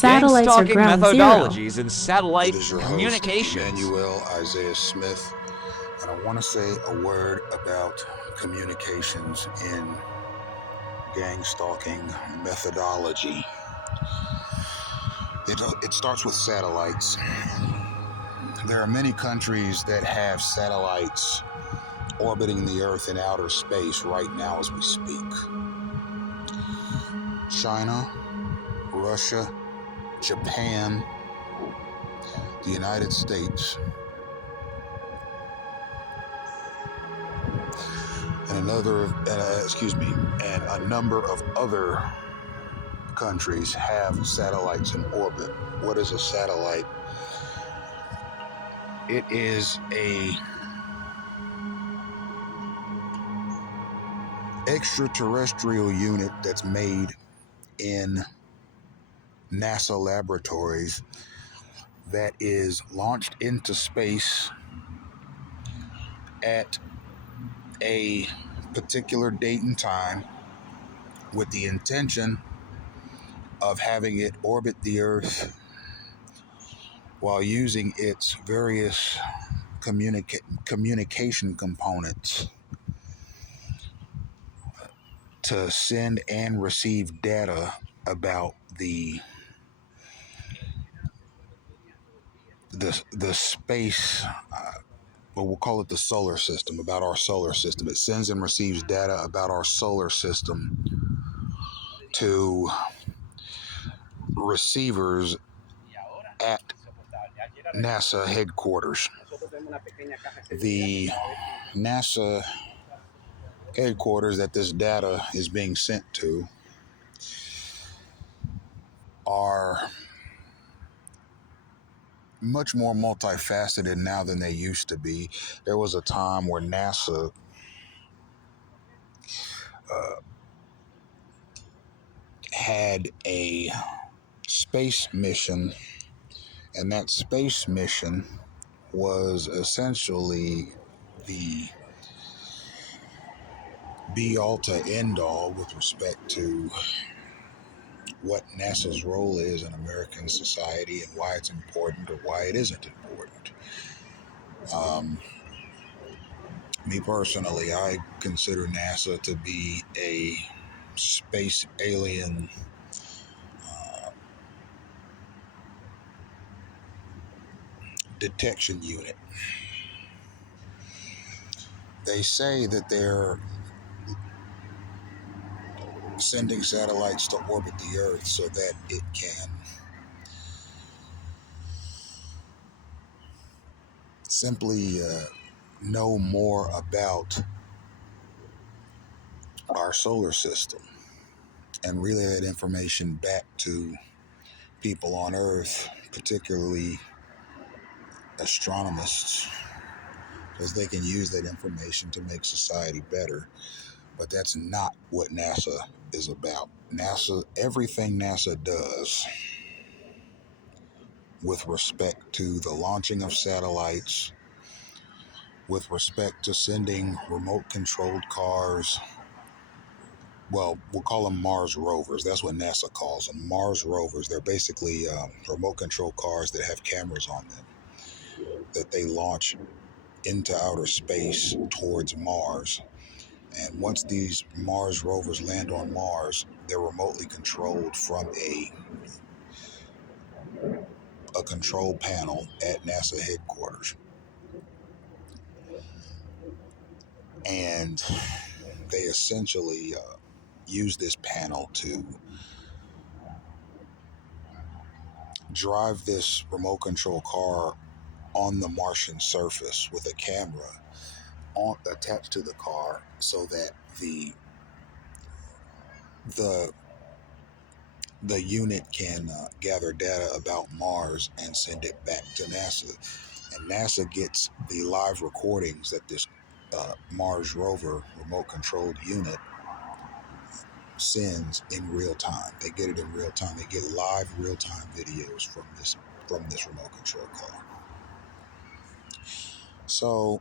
Satellites are Gang-stalking ground zero. methodologies in satellite It is your communications. host, Emmanuel Isaiah Smith, and I want to say a word about communications in gang-stalking methodology. It starts with satellites. There are many countries that have satellites orbiting the Earth in outer space right now as we speak. China, Russia, Japan, the United States, and a number of other countries have satellites in orbit. What is a satellite? It is a extraterrestrial unit that's made in NASA laboratories that is launched into space at a particular date and time with the intention of having it orbit the Earth while using its various communication components to send and receive data about the space, well, we'll call it the solar system, about our solar system. It sends and receives data about our solar system to receivers at NASA headquarters. The NASA headquarters that this data is being sent to are much more multifaceted now than they used to be. There was a time where NASA had a space mission, and that space mission was essentially the be-all to end-all with respect to what NASA's role is in American society and why it's important or why it isn't important. Me personally, I consider NASA to be a space alien detection unit. They say that they're sending satellites to orbit the Earth so that it can simply know more about our solar system and relay that information back to people on Earth, particularly astronomers, because they can use that information to make society better. But that's not what NASA is about. Everything NASA does with respect to the launching of satellites, with respect to sending remote-controlled cars, well, we'll call them Mars rovers. That's what NASA calls them, Mars rovers. They're basically remote-controlled cars that have cameras on them that they launch into outer space towards Mars. And once these Mars rovers land on Mars, they're remotely controlled from a control panel at NASA headquarters. And they essentially use this panel to drive this remote control car on the Martian surface with a camera attached to the car, so that the unit can gather data about Mars and send it back to NASA. And NASA gets the live recordings that this Mars rover remote controlled unit sends in real time. They get it in real time. They get live real time videos from this remote control car. So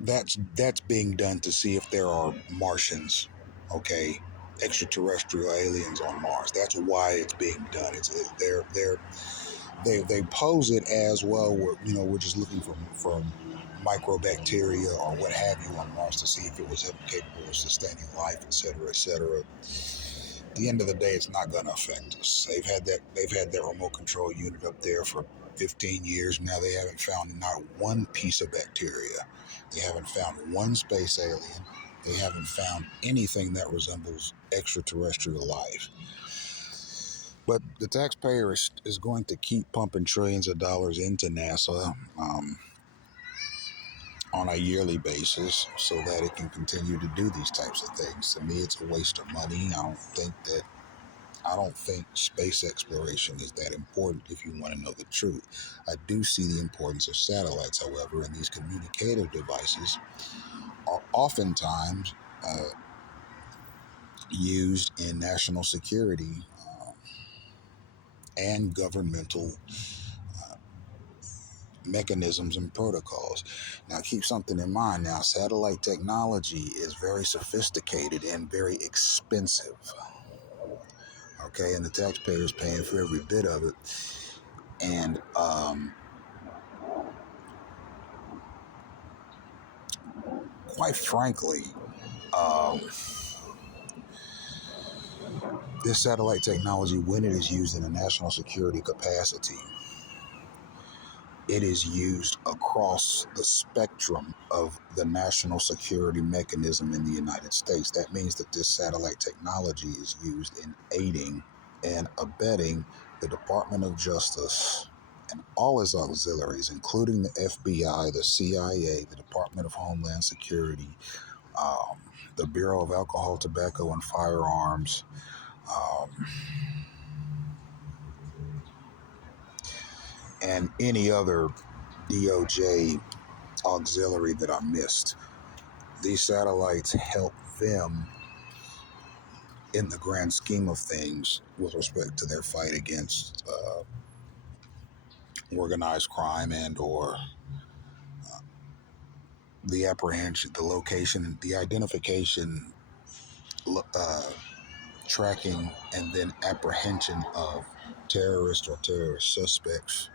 that's being done to see if there are Martians Okay, extraterrestrial aliens on Mars. That's why it's being done. They pose it as well. We're just looking for microbacteria or what have you on Mars to see if it was ever capable of sustaining life, etc., etc. At the end of the day, it's not going to affect us. They've had that remote control unit up there for 15 years now. They haven't found not one piece of bacteria. They haven't found one space alien. They haven't found anything that resembles extraterrestrial life. But the taxpayer is going to keep pumping trillions of dollars into NASA on a yearly basis so that it can continue to do these types of things. To me, it's a waste of money. I don't think space exploration is that important if you want to know the truth. I do see the importance of satellites, however, and these communicative devices are oftentimes used in national security and governmental mechanisms and protocols. Now, keep something in mind. Now, satellite technology is very sophisticated and very expensive. Okay, and the taxpayer is paying for every bit of it. And quite frankly, this satellite technology, when it is used in a national security capacity, it is used across the spectrum of the national security mechanism in the United States. That means that this satellite technology is used in aiding and abetting the Department of Justice and all its auxiliaries, including the FBI, the CIA, the Department of Homeland Security, the Bureau of Alcohol, Tobacco, and Firearms, and any other DOJ auxiliary that I missed. These satellites help them in the grand scheme of things with respect to their fight against organized crime and or the apprehension, the location, the identification, tracking, and then apprehension of terrorists or terrorist suspects.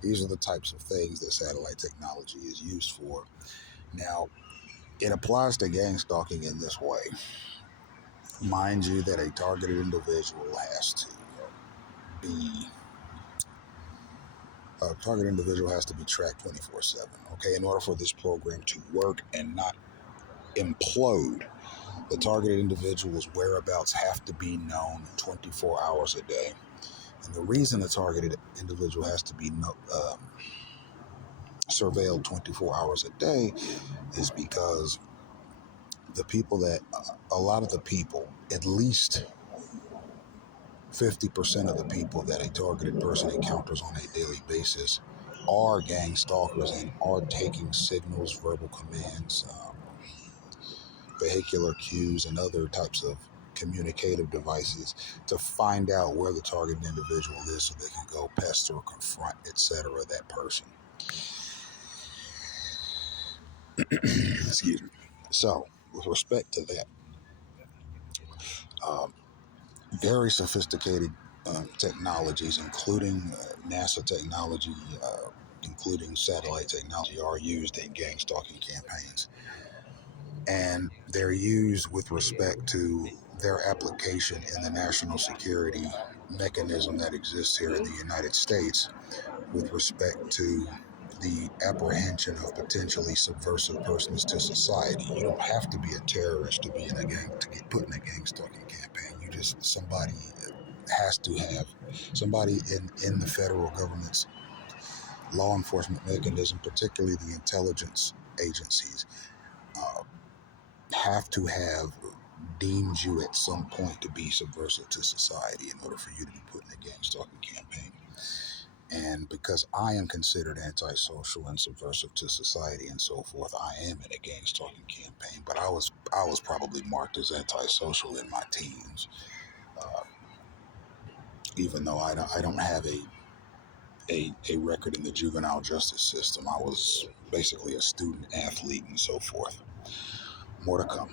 These are the types of things that satellite technology is used for. Now, it applies to gang stalking in this way. Mind you that a targeted individual has to be tracked 24/7. Okay, in order for this program to work and not implode, the targeted individual's whereabouts have to be known 24 hours a day. And the reason a targeted individual has to be surveilled 24 hours a day is because a lot of the people, at least 50% of the people that a targeted person encounters on a daily basis are gang stalkers and are taking signals, verbal commands, vehicular cues, and other types of communicative devices to find out where the targeted individual is so they can go pester or confront, etc., that person. Excuse me. So, with respect to that, very sophisticated technologies, including NASA technology, including satellite technology, are used in gang stalking campaigns. And they're used with respect to their application in the national security mechanism that exists here in the United States with respect to the apprehension of potentially subversive persons to society. You don't have to be a terrorist to be in a gang, to get put in a gang stalking campaign. Somebody has to have somebody in the federal government's law enforcement mechanism, particularly the intelligence agencies, have to have deemed you at some point to be subversive to society in order for you to be put in a gang stalking campaign. And because I am considered antisocial and subversive to society and so forth, I am in a gang stalking campaign. But I was probably marked as antisocial in my teens, even though I don't have a record in the juvenile justice system. I was basically a student athlete and so forth. More to come.